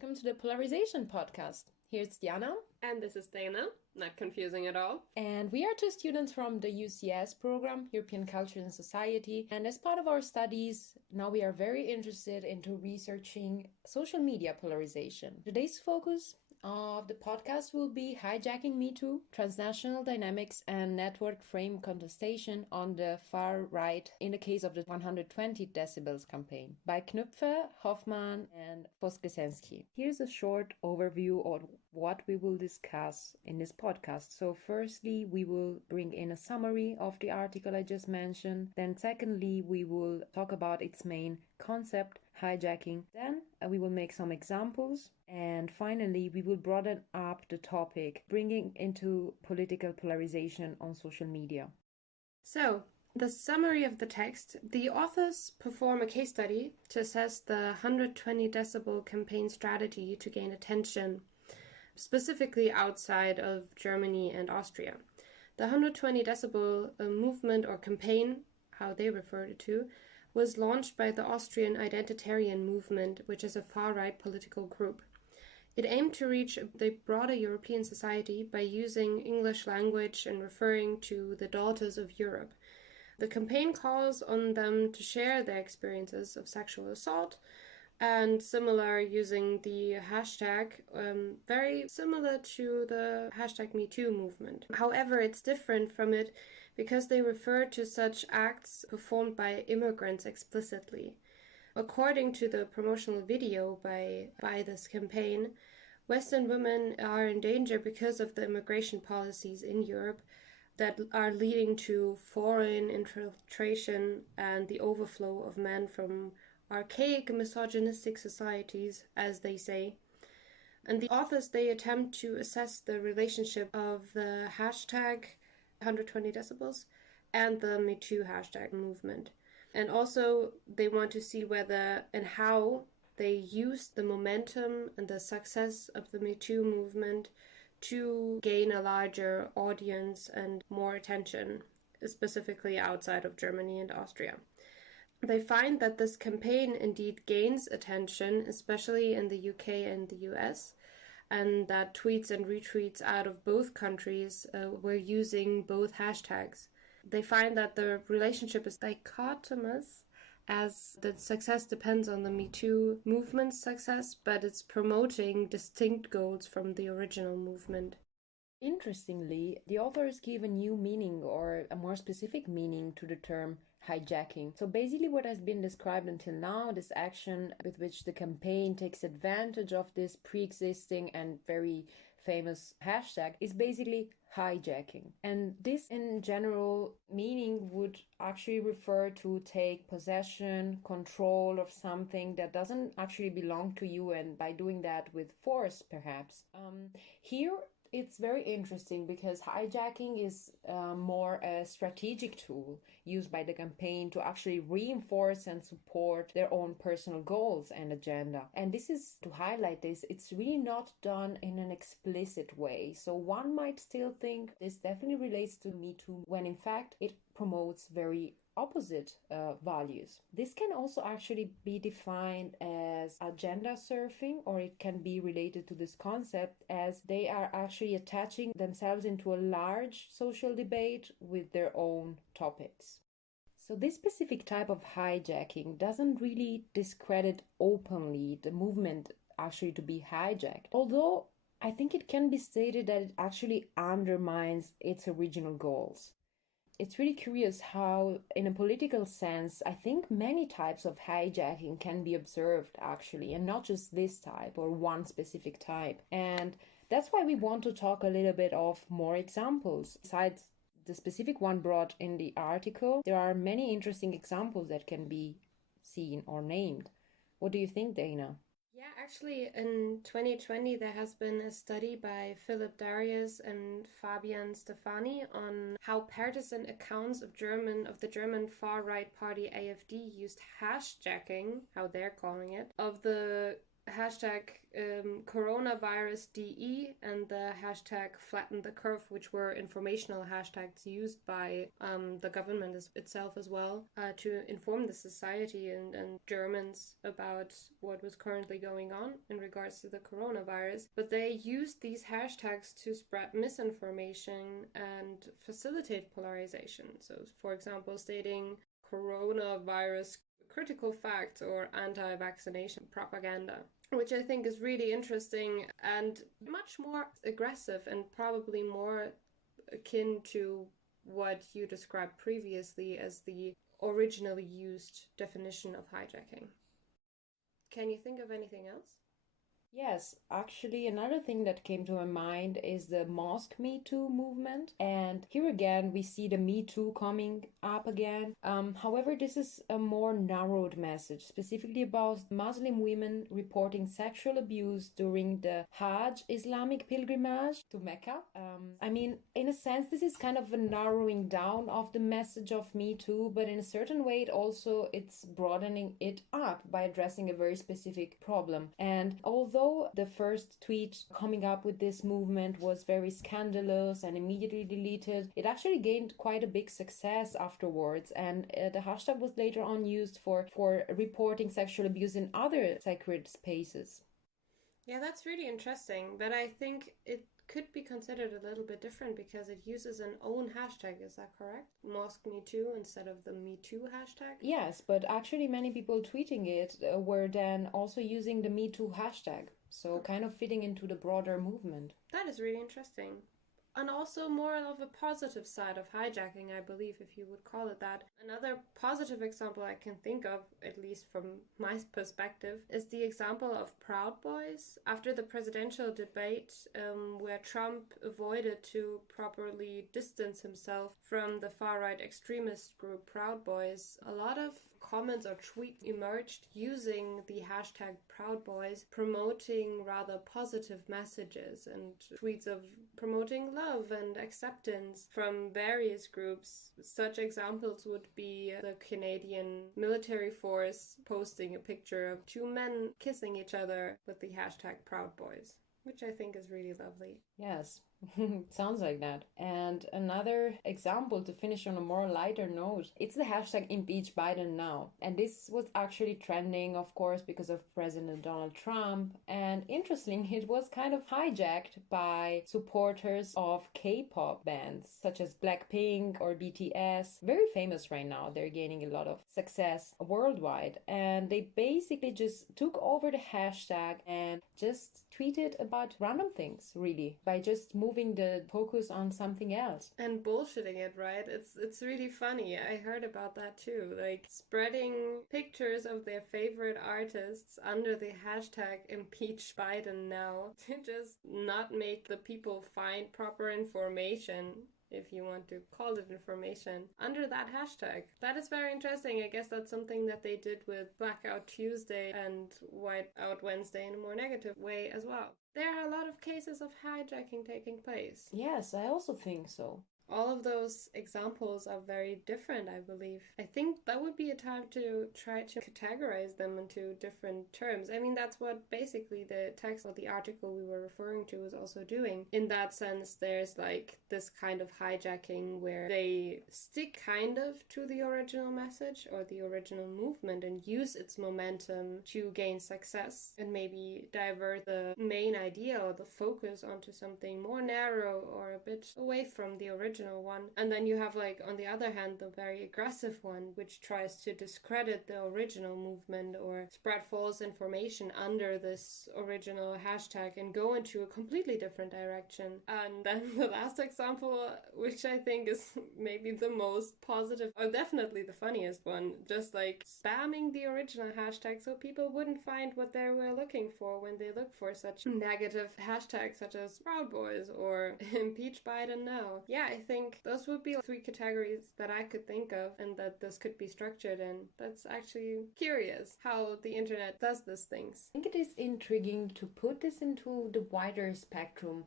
welcome to the Polarization podcast. Here's Diana. And this is Daina, not confusing at all. And we are two students from the EUCS program, European Culture and Society. And as part of our studies, now we are very interested into researching social media polarization. Today's focus of the podcast will be Hijacking MeToo, transnational dynamics and network frame contestation on the far right in the case of the 120 decibels campaign by Knüpfer, Hoffmann and Voskresenskii. Here's a short overview of what we will discuss in this podcast. So firstly, we will bring in a summary of the article I just mentioned. Then secondly, we will talk about its main concept, hijacking. Then we will make some examples. And finally, we will broaden up the topic, bringing into political polarization on social media. So, the summary of the text. The authors perform a case study to assess the 120 decibel campaign strategy to gain attention, specifically outside of Germany and Austria. The 120 decibel movement or campaign, how they referred it to, was launched by the Austrian Identitarian Movement, which is a far-right political group. It aimed to reach the broader European society by using English language and referring to the daughters of Europe. The campaign calls on them to share their experiences of sexual assault and similar using the hashtag, very similar to the Hashjacking MeToo movement. However, it's different from it because they refer to such acts performed by immigrants explicitly. According to the promotional video by this campaign, Western women are in danger because of the immigration policies in Europe that are leading to foreign infiltration and the overflow of men from archaic misogynistic societies, as they say. And the authors, they attempt to assess the relationship of the hashtag 120 decibels and the Me Too hashtag movement. And also, they want to see whether and how they used the momentum and the success of the Me Too movement to gain a larger audience and more attention, specifically outside of Germany and Austria. They find that this campaign indeed gains attention, especially in the UK and the US, and that tweets and retweets out of both countries were using both hashtags. They find that the relationship is dichotomous, as the success depends on the Me Too movement's success, but it's promoting distinct goals from the original movement. Interestingly, the authors give a new meaning or a more specific meaning to the term hijacking. So basically what has been described until now, this action with which the campaign takes advantage of this pre-existing and very famous hashtag is basically hijacking. And this in general meaning would actually refer to take possession, control of something that doesn't actually belong to you, and by doing that with force perhaps. Here it's very interesting because hijacking is more a strategic tool used by the campaign to actually reinforce and support their own personal goals and agenda. And this is, to highlight this, it's really not done in an explicit way. So one might still think this definitely relates to Me Too, when in fact it promotes very opposite values. This can also actually be defined as agenda surfing, or it can be related to this concept as they are actually attaching themselves into a large social debate with their own topics. So this specific type of hijacking doesn't really discredit openly the movement actually to be hijacked, although I think it can be stated that it actually undermines its original goals. It's really curious how, in a political sense, I think many types of hijacking can be observed actually, and not just this type or one specific type. And that's why we want to talk a little bit of more examples. Besides the specific one brought in the article, there are many interesting examples that can be seen or named. What do you think, Daina? Yeah, actually, in 2020, there has been a study by Philip Darius and Fabian Stefani on how partisan accounts of the German far-right party AfD used hashjacking, how they're calling it, of the hashtag coronavirus DE and the hashtag flatten the curve, which were informational hashtags used by the government itself as well to inform the society and Germans about what was currently going on in regards to the coronavirus. But they used these hashtags to spread misinformation and facilitate polarization. So, for example, stating coronavirus critical facts or anti-vaccination propaganda, which I think is really interesting and much more aggressive and probably more akin to what you described previously as the originally used definition of hijacking. Can you think of anything else? Yes, actually, another thing that came to my mind is the Mosque Me Too movement. And here again, we see the Me Too coming up again. However, this is a more narrowed message, specifically about Muslim women reporting sexual abuse during the Hajj Islamic pilgrimage to Mecca. I mean, in a sense, this is kind of a narrowing down of the message of Me Too, but in a certain way, it's broadening it up by addressing a very specific problem. And although the first tweet coming up with this movement was very scandalous and immediately deleted, it actually gained quite a big success afterwards, and the hashtag was later on used for reporting sexual abuse in other sacred spaces. Yeah, that's really interesting, but I think it could be considered a little bit different because it uses an own hashtag, is that correct? Mosque Me Too instead of the Me Too hashtag? Yes, but actually many people tweeting it were then also using the Me Too hashtag, so kind of fitting into the broader movement. That is really interesting. And also more of a positive side of hijacking, I believe, if you would call it that. Another positive example I can think of, at least from my perspective, is the example of Proud Boys. After the presidential debate, where Trump avoided to properly distance himself from the far-right extremist group Proud Boys, a lot of comments or tweets emerged using the hashtag Proud Boys, promoting rather positive messages and tweets of promoting love and acceptance from various groups. Such examples would be the Canadian military force posting a picture of two men kissing each other with the hashtag Proud Boys, which I think is really lovely. Yes. Sounds like that. And another example to finish on a more lighter note, it's the hashtag impeach Biden now. And this was actually trending, of course, because of President Donald Trump. And interestingly, it was kind of hijacked by supporters of K-pop bands such as Blackpink or BTS. Very famous right now. They're gaining a lot of success worldwide. And they basically just took over the hashtag and just tweeted about random things, really, by just moving the focus on something else. And bullshitting it, right? It's really funny. I heard about that too. Like spreading pictures of their favorite artists under the hashtag impeach Biden now to just not make the people find proper information, if you want to call it information, under that hashtag. That is very interesting. I guess that's something that they did with Blackout Tuesday and Whiteout Wednesday in a more negative way as well. There are a lot of cases of hijacking taking place. Yes, I also think so. All of those examples are very different, I believe. I think that would be a time to try to categorize them into different terms. I mean, that's what basically the text or the article we were referring to is also doing. In that sense, there's like this kind of hijacking where they stick kind of to the original message or the original movement and use its momentum to gain success and maybe divert the main idea or the focus onto something more narrow or a bit away from the original one. And then you have, like, on the other hand, the very aggressive one, which tries to discredit the original movement or spread false information under this original hashtag and go into a completely different direction. And then the last example, which I think is maybe the most positive, or definitely the funniest one, just like spamming the original hashtag so people wouldn't find what they were looking for when they look for such negative hashtags such as Proud Boys or impeach Biden now. Yeah, I think those would be three categories that I could think of and that this could be structured in. That's actually curious how the internet does these things. I think it is intriguing to put this into the wider spectrum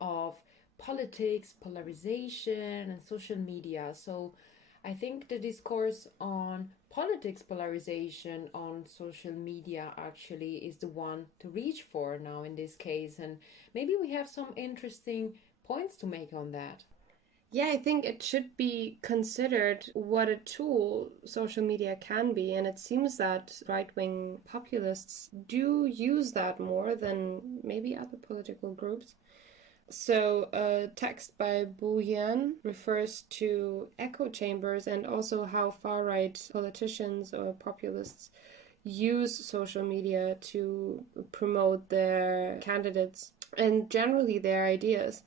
of politics, polarization, and social media. So I think the discourse on politics polarization on social media actually is the one to reach for now in this case. And maybe we have some interesting points to make on that. Yeah, I think it should be considered what a tool social media can be, and it seems that right-wing populists do use that more than maybe other political groups. So, a text by Bouyan refers to echo chambers and also how far-right politicians or populists use social media to promote their candidates and generally their ideas.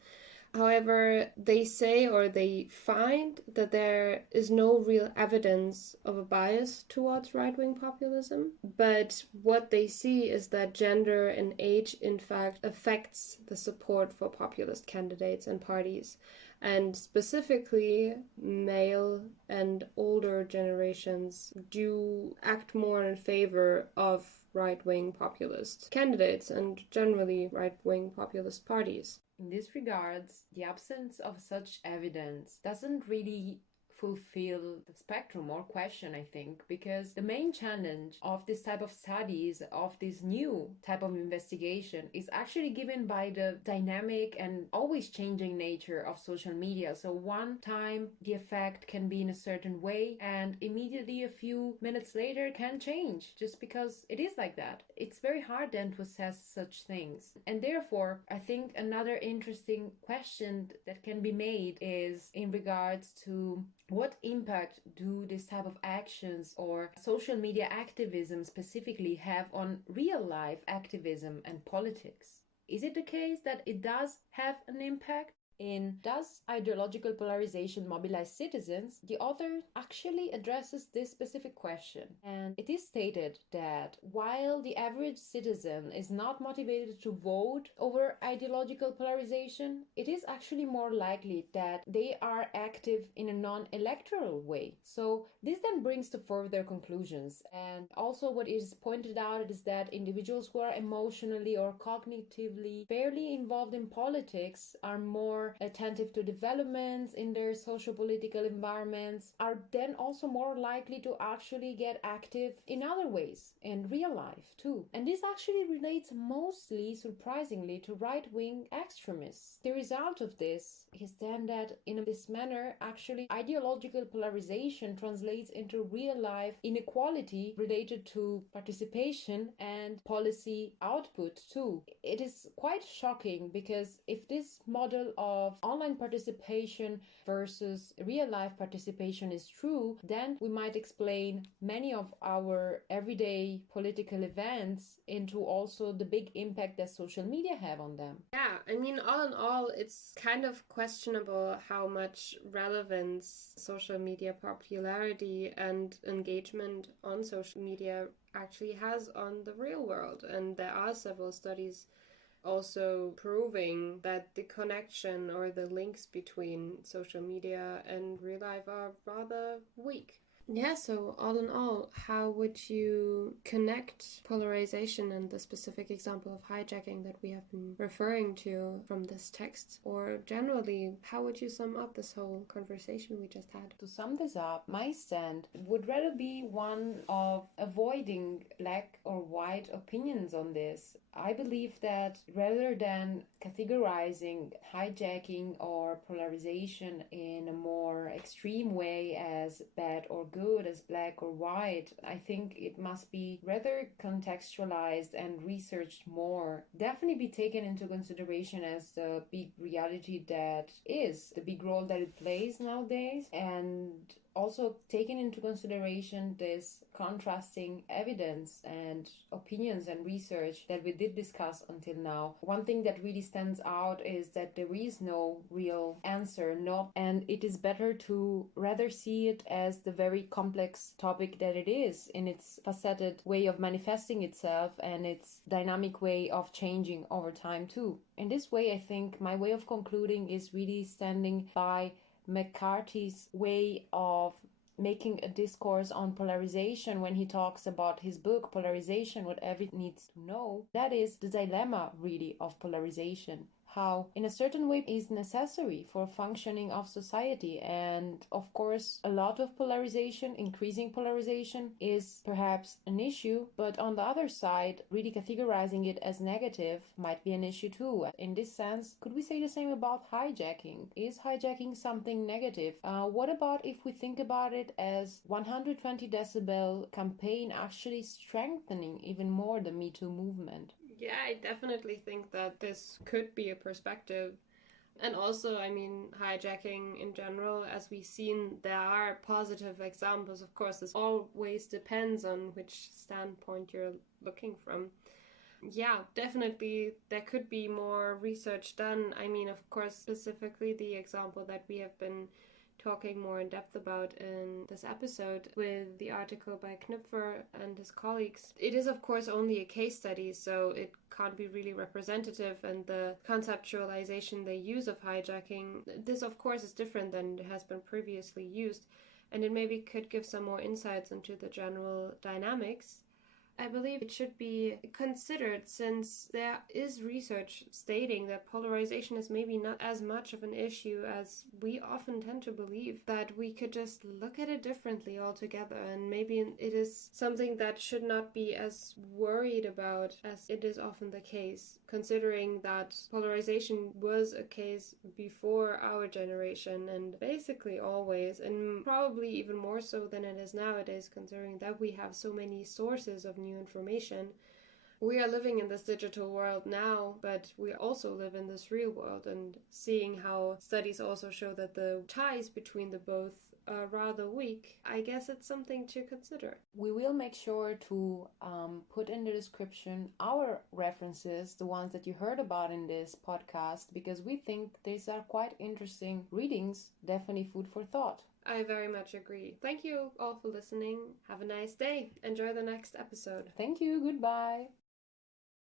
However, they say or they find that there is no real evidence of a bias towards right-wing populism, but what they see is that gender and age in fact affects the support for populist candidates and parties, and specifically male and older generations do act more in favor of right-wing populist candidates and generally right-wing populist parties. In this regards, the absence of such evidence doesn't really fulfill the spectrum or question, I think, because the main challenge of this type of studies, of this new type of investigation, is actually given by the dynamic and always changing nature of social media. So one time the effect can be in a certain way and immediately a few minutes later can change just because it is like that. It's very hard then to assess such things. And therefore, I think another interesting question that can be made is in regards to what impact do this type of actions or social media activism specifically have on real life activism and politics? Is it the case that it does have an impact? In Does Ideological Polarization Mobilize Citizens?, the author actually addresses this specific question, and it is stated that while the average citizen is not motivated to vote over ideological polarization, it is actually more likely that they are active in a non-electoral way. So this then brings to further conclusions, and also what is pointed out is that individuals who are emotionally or cognitively fairly involved in politics are more attentive to developments in their socio-political environments, are then also more likely to actually get active in other ways, in real life too. And this actually relates mostly, surprisingly, to right-wing extremists. The result of this is then that in this manner, actually, ideological polarization translates into real-life inequality related to participation and policy output too. It is quite shocking because if this model of online participation versus real life participation is true, then we might explain many of our everyday political events into also the big impact that social media have on them. Yeah, I mean, all in all, it's kind of questionable how much relevance social media popularity and engagement on social media actually has on the real world. And there are several studies also proving that the connection or the links between social media and real life are rather weak. Yeah, so all in all, how would you connect polarization and the specific example of hijacking that we have been referring to from this text? Or generally, how would you sum up this whole conversation we just had? To sum this up, my stand would rather be one of avoiding black or white opinions on this. I believe that rather than categorizing hijacking or polarization in a more extreme way as bad or good, as black or white, I think it must be rather contextualized and researched more. Definitely be taken into consideration as the big reality that is, the big role that it plays nowadays, and also taking into consideration this contrasting evidence and opinions and research that we did discuss until now. One thing that really stands out is that there is no real answer, and it is better to rather see it as the very complex topic that it is in its faceted way of manifesting itself and its dynamic way of changing over time too. In this way, I think my way of concluding is really standing by McCarthy's way of making a discourse on polarization when he talks about his book Polarization, What Everyone Needs to Know. That is the dilemma really of polarization. how in a certain way is necessary for functioning of society. And of course, a lot of polarization, increasing polarization, is perhaps an issue, but on the other side, really categorizing it as negative might be an issue too. In this sense, could we say the same about hijacking? Is hijacking something negative? What about if we think about it as 120 decibel campaign actually strengthening even more the Me Too movement? Yeah, I definitely think that this could be a perspective. And also, I mean, hijacking in general, as we've seen, there are positive examples. Of course, this always depends on which standpoint you're looking from. Yeah, definitely there could be more research done. I mean, of course, specifically the example that we have been talking more in depth about in this episode with the article by Knüpfer and his colleagues. It is, of course, only a case study, so it can't be really representative, and the conceptualization they use of hijacking, this, of course, is different than it has been previously used, and it maybe could give some more insights into the general dynamics. I believe it should be considered, since there is research stating that polarization is maybe not as much of an issue as we often tend to believe, that we could just look at it differently altogether, and maybe it is something that should not be as worried about as it is often the case, considering that polarization was a case before our generation, and basically always, and probably even more so than it is nowadays, considering that we have so many sources of new information. We are living in this digital world now, but we also live in this real world, and seeing how studies also show that the ties between the both are rather weak, I guess it's something to consider. We will make sure to put in the description our references, the ones that you heard about in this podcast, because we think these are quite interesting readings, definitely food for thought. I very much agree. Thank you all for listening. Have a nice day. Enjoy the next episode. Thank you. Goodbye.